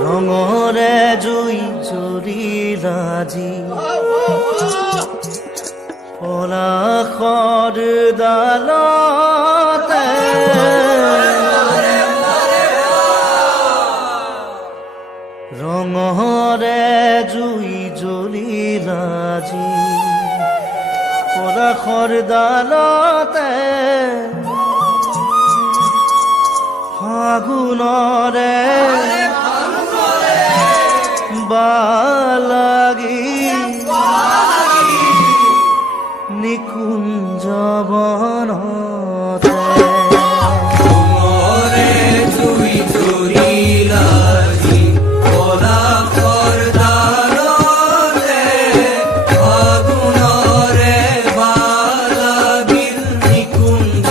ৰঙৰে জুই জ্বলিলাজি পলাশৰ ডালতে ৰঙৰে জুই জ্বলিলাজি পলাশৰ ডালতে ফাগুনৰে বালাগি নিকুঞ্জ বনতে জুই জ্বলিলাজি পলাশৰ ডালতে ফাগুনৰে বালাগিল নিকুঞ্জ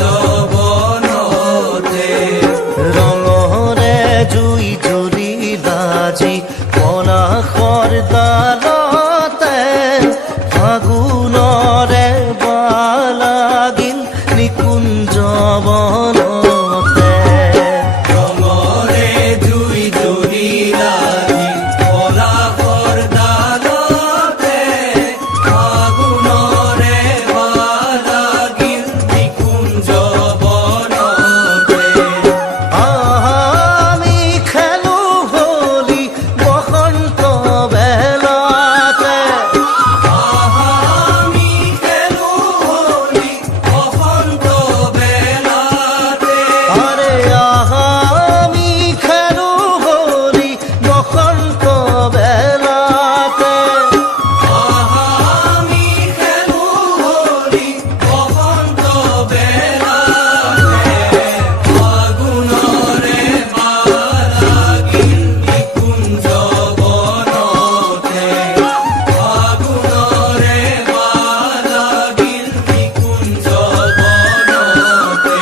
বনতে ৰঙৰে জুই জ্বলিলাজি পলাশৰ ডালতে ফাগুনৰে বালাগিল নিকুঞ্জ বনতে ৰঙৰে জুই জ্বলিলাজি পলাশৰ ডালতে ফাগুনৰে বালাগিল নিকুঞ্জ বনতে আমি খেলো হোলি বসন্ত বেলাতে আমি খেলো হোলি বসন্ত বেলাতে আরে আমি খেলো হোলি বসন্ত বেলাতে আমি খেলো হোলি বসন্ত বেলাতে ফাগুনৰে বালাগিল নিকুঞ্জ বনতে ফাগুনৰে বালাগিল নিকুঞ্জ বনতে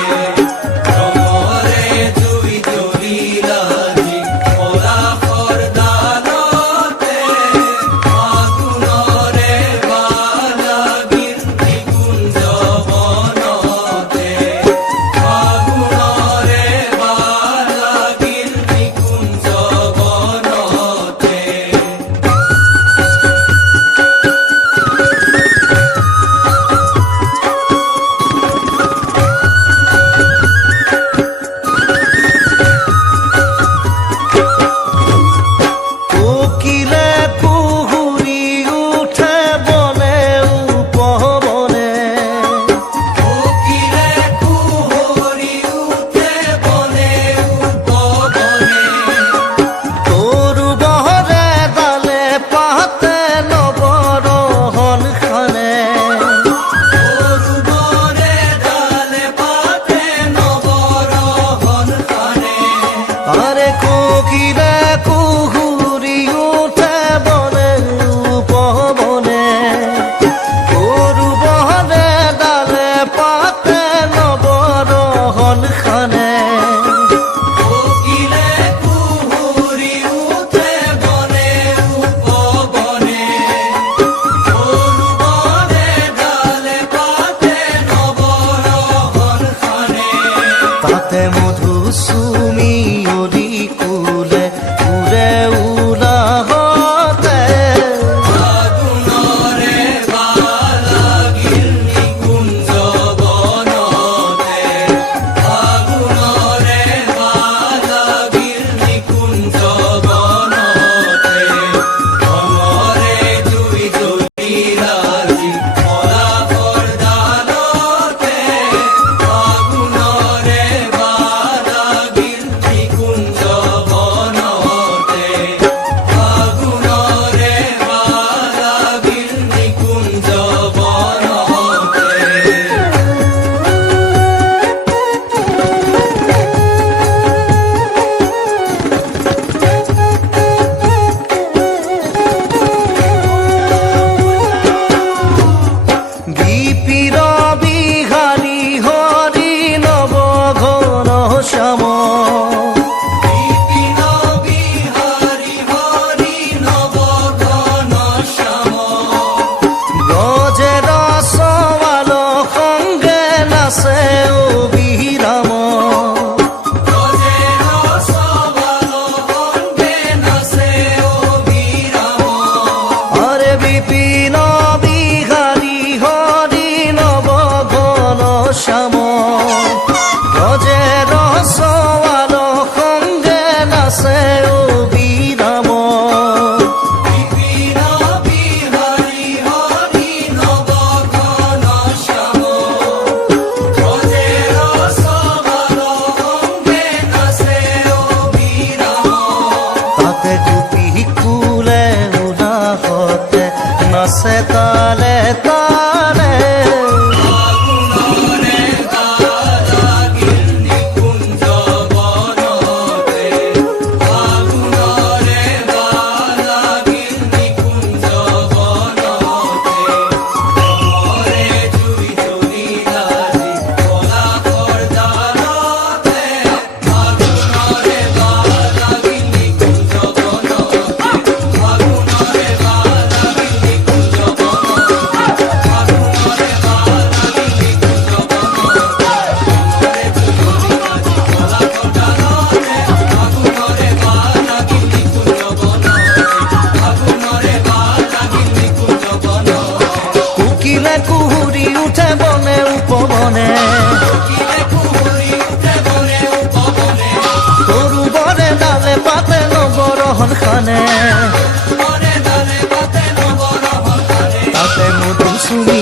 ৰঙৰে জুই জ্বলিলাজি পলাশৰ ডালতে ফাগুনৰে বালাগিল নিকুঞ্জ বনতে ফাগুনৰে বালাগিল নিকুঞ্জ বনতে কোকিলে কুহুৰি উঠে বনে উপবনে কোকিলে কুহুৰি উঠে বনে উপবনে তৰু বহৰে ডালে পাতে নৱৰহন খানে অৰুণৰে ডালে পাতে নৱৰহন খানে আৰে কোকিলে কুহুৰি উঠে বনে উপবনে তৰু বহৰে ডালে পাতে নৱৰহন খানে কোকিলে কুহুৰি উঠে বনে উপবনে অৰুণৰে ডালে পাতে নৱৰহন খানে তাতে মধু চুমি অলি কুলে উৰে উলাহতে ফাগুনৰে বালাগিল নিকুঞ্জ বনতে ফাগুনৰে বালাগিল নিকুঞ্জ বনতে ৰঙৰে জুই জ্বলিলাজি পলাশৰ ডালতে ফাগুনৰে বালাগিল নাচে অবিরাম ব্রজের সবালঙ্গে নাচে অবিরাম। আরে বিপিন বিহারী হরি নব ঘন শ্যাম ব্রজের সওয়াল সঙ্গে নাচে অবিরাম বিপিন বিহারী হরি নব ঘন শ্যাম ব্রজের সবালঙ্গে নাচে অবিরাম। তাতে গোপী কুলে উলাহতে নাচে তালে তালে ফাগুনরে বালাগিল নিকুঞ্জ বনতে, ফাগুনরে বালাগিল নিকুঞ্জ বনতে। অমরে জুই জ্বলিলাজি পলাশর ডালতে, ফাগুনরে বালাগিল নিকুঞ্জ বনতে, ফাগুনরে বালাগিল নিকুঞ্জ বনতে, ফাগুনরে বালাগিল নিকুঞ্জ বনতে। অমরে জুই জ্বলিলাজি পলাশর ডালতে, ফাগুনরে বালাগিল নিকুঞ্জ বনতে, ফাগুনরে বালাগিল নিকুঞ্জ বনতে। কুকিলে কুহুরি উঠে বনে উপবনে কিলে কুহুরি উঠে বনে উপবনে, তরু বনে ডালে পাতে নবরহন খানে বনে ডালে পাতে নবরহন খানে। তাতে মধু সুমি